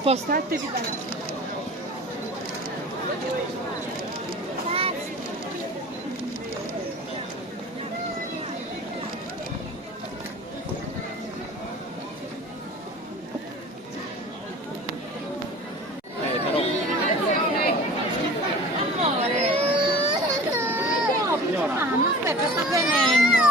Spostatevi da là. Però. Amore. Signora. Ah, ma aspetta, sta venendo.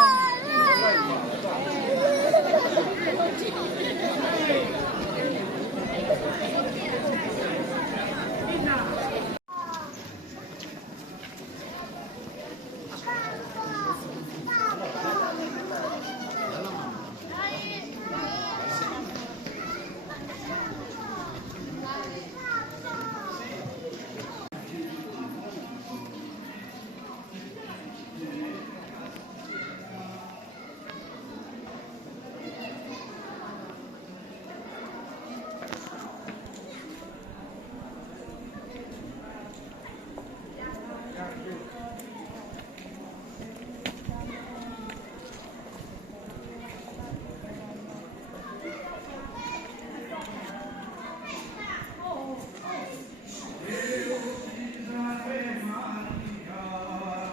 Deus ti salve Maria,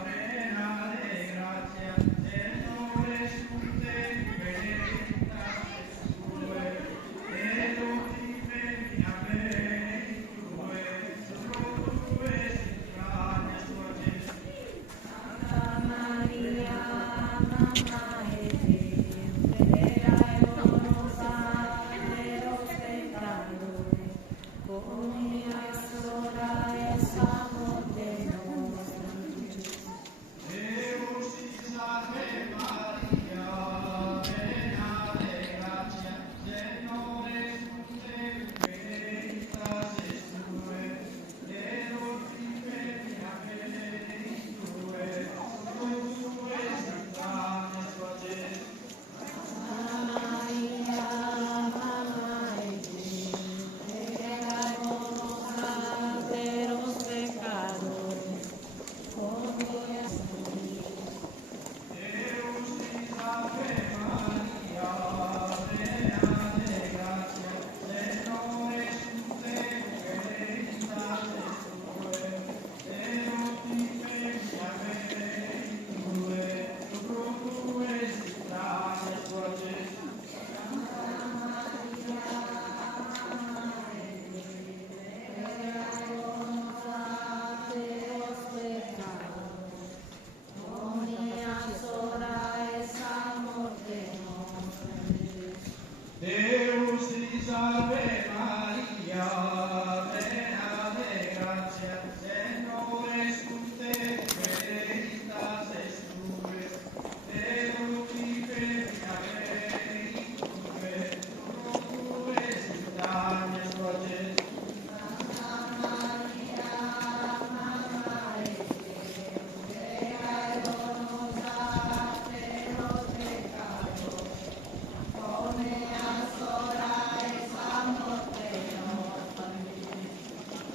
plena de gracia, Señor es con te, benedicta es tu, de fructifica benedictus, tu es extrañas voces.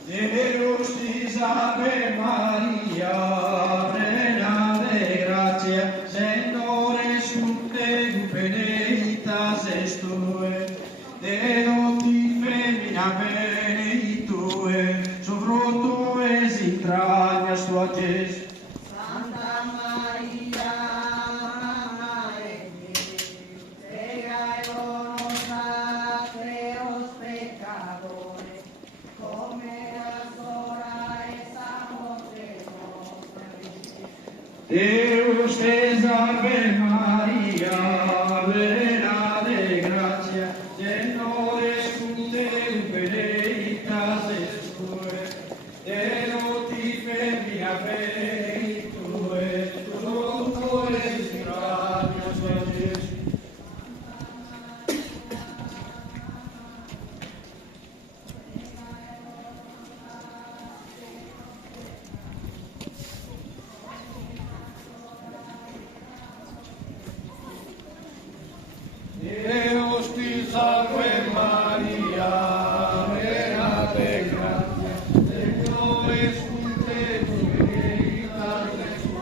Deus ti salve Maria, plena de gracia, Señor es con te, benedicta es tu, de doti femina benedictue, su fruto es entrañas tuas. Santa Maria, Madre Dei, pregainos a los pecadores, come ahora es a morte nostra. Deus te salve Maria, plena de gracia, Señor es con te, benedicta es tu, de doti femina benedictue, su fruto es entrañas tuas. Deus ti salve Maria, plena de gracia, Señor es con te, benedicta es tu,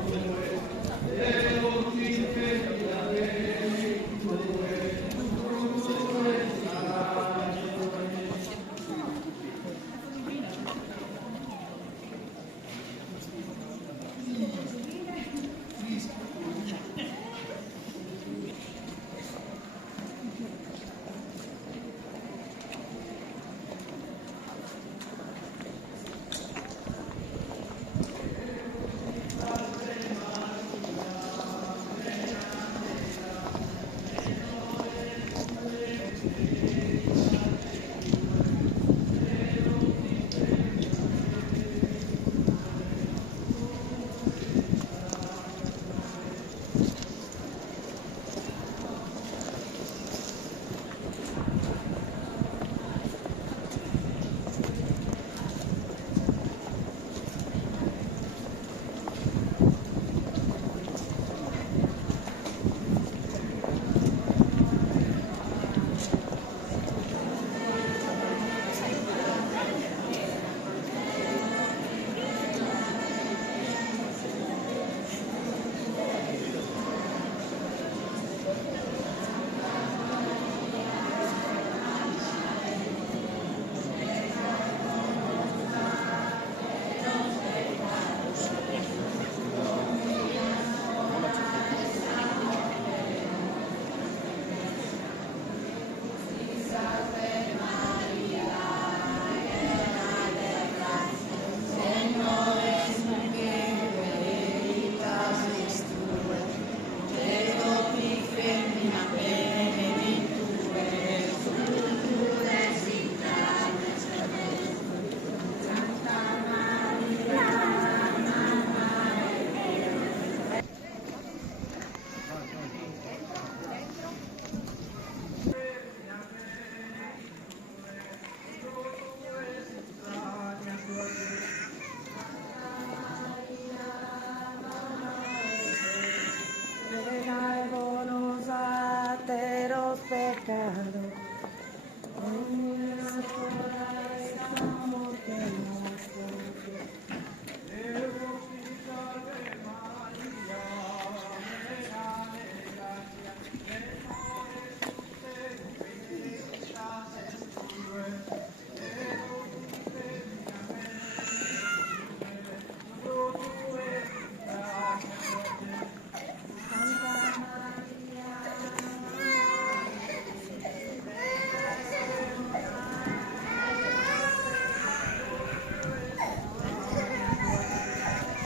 de doti femina benedictue, su fruto es entrañas tuas. pecadores. Amor que nos toque. Deus te salve Maria, plena de gracia,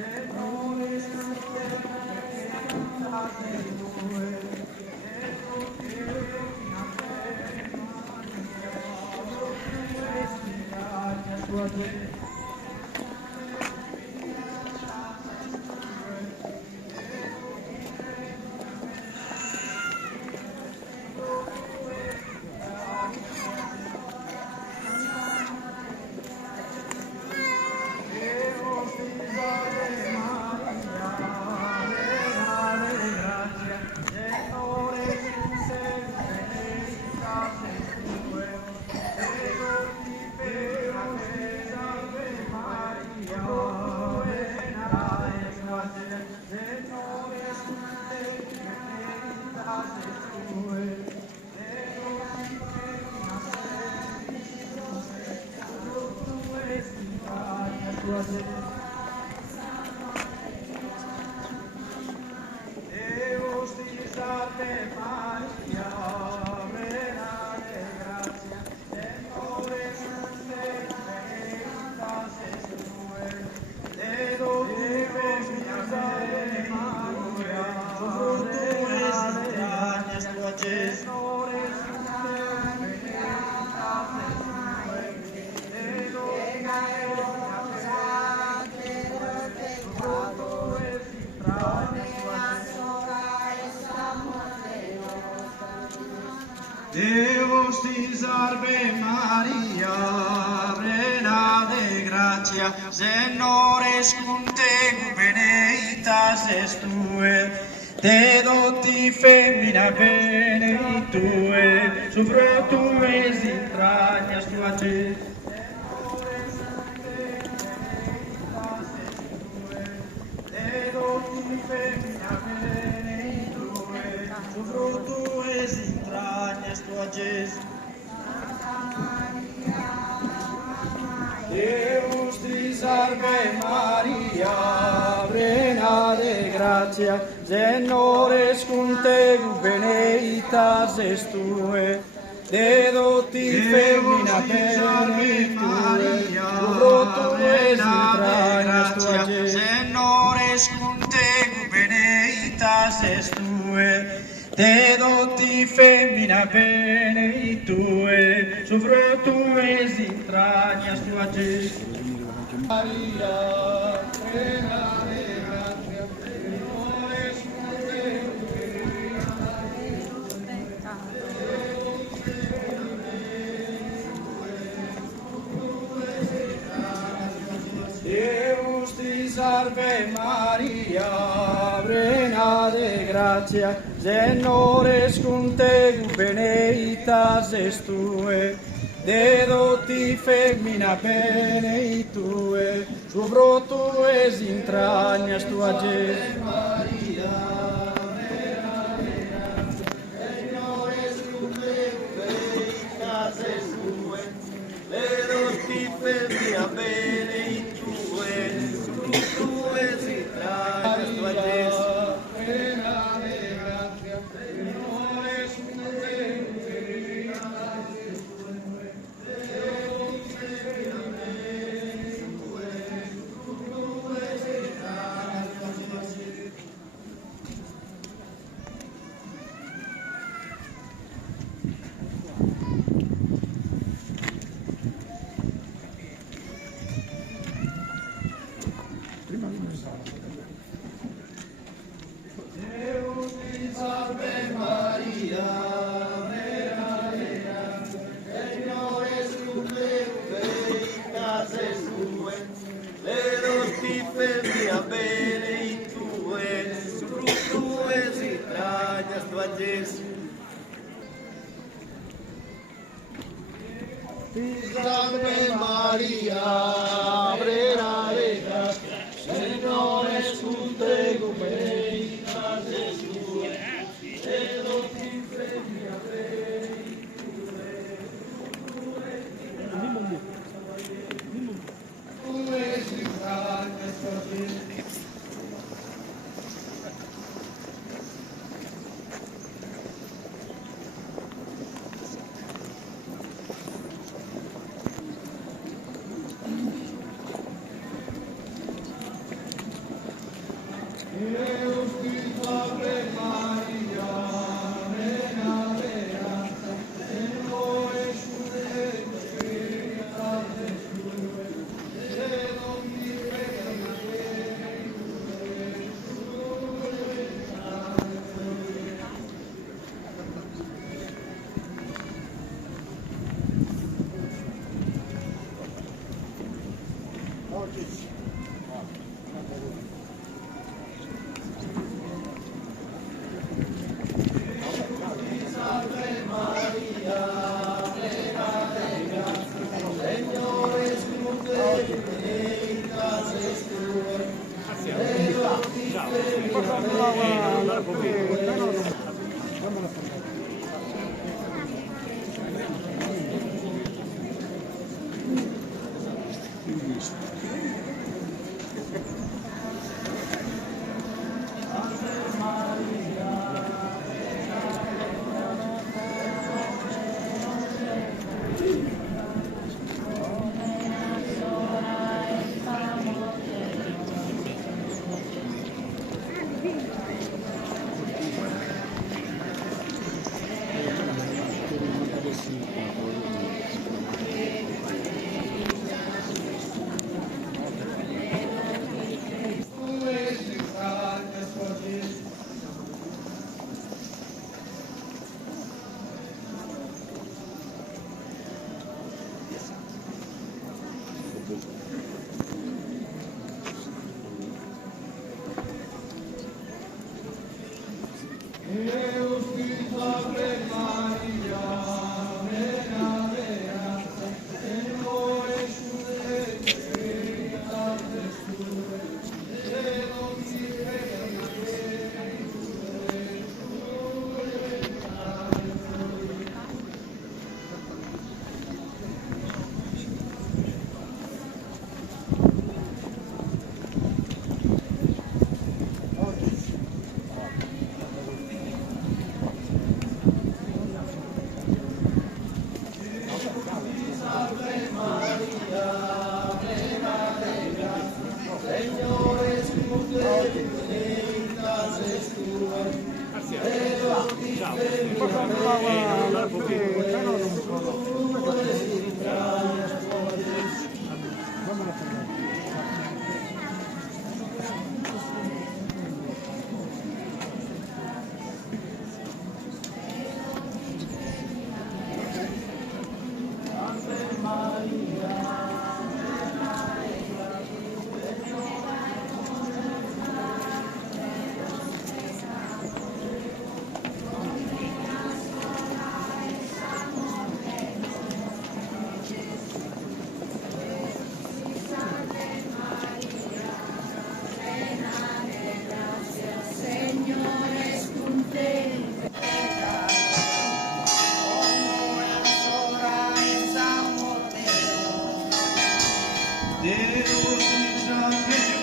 Señor es usted, bendita es tu mujer. Dedo tu bendita Maria, su fruto es entrañas tu ayer. Señor es usted, bendita es tu mujer. Dedo tu bendita su fruto es entrañas tu ayer. Deus ti salve Maria, plena de gracia, Señor es contigo, benedicta es tu, te doti femmina benedictue, su fruto es entrañas tu ayer. Su fruto es entrañas tu ayer. Deus te salve Maria, plena de gracia, Señor es contigo, benedicta es tu, de doti femmina benedictue, su fruto es entrañas tu ayer. Señor es contigo, benedicta es tu, te doti femmina benedictue, su fruto es entrañas tu ayer. María, plena de gracia, Señor es Deus te salve Maria, plena de gracia, Señor es contigo, benedicta es tu, de doti femmina benedictue, su fruto es entrañas tu ayer. vogis. Salve Maria, plena de gracia, Señor es contigo, bendita eres tú, de los hijos de Abraham. Tú eres hija de nuestro Dios. Deus me chame.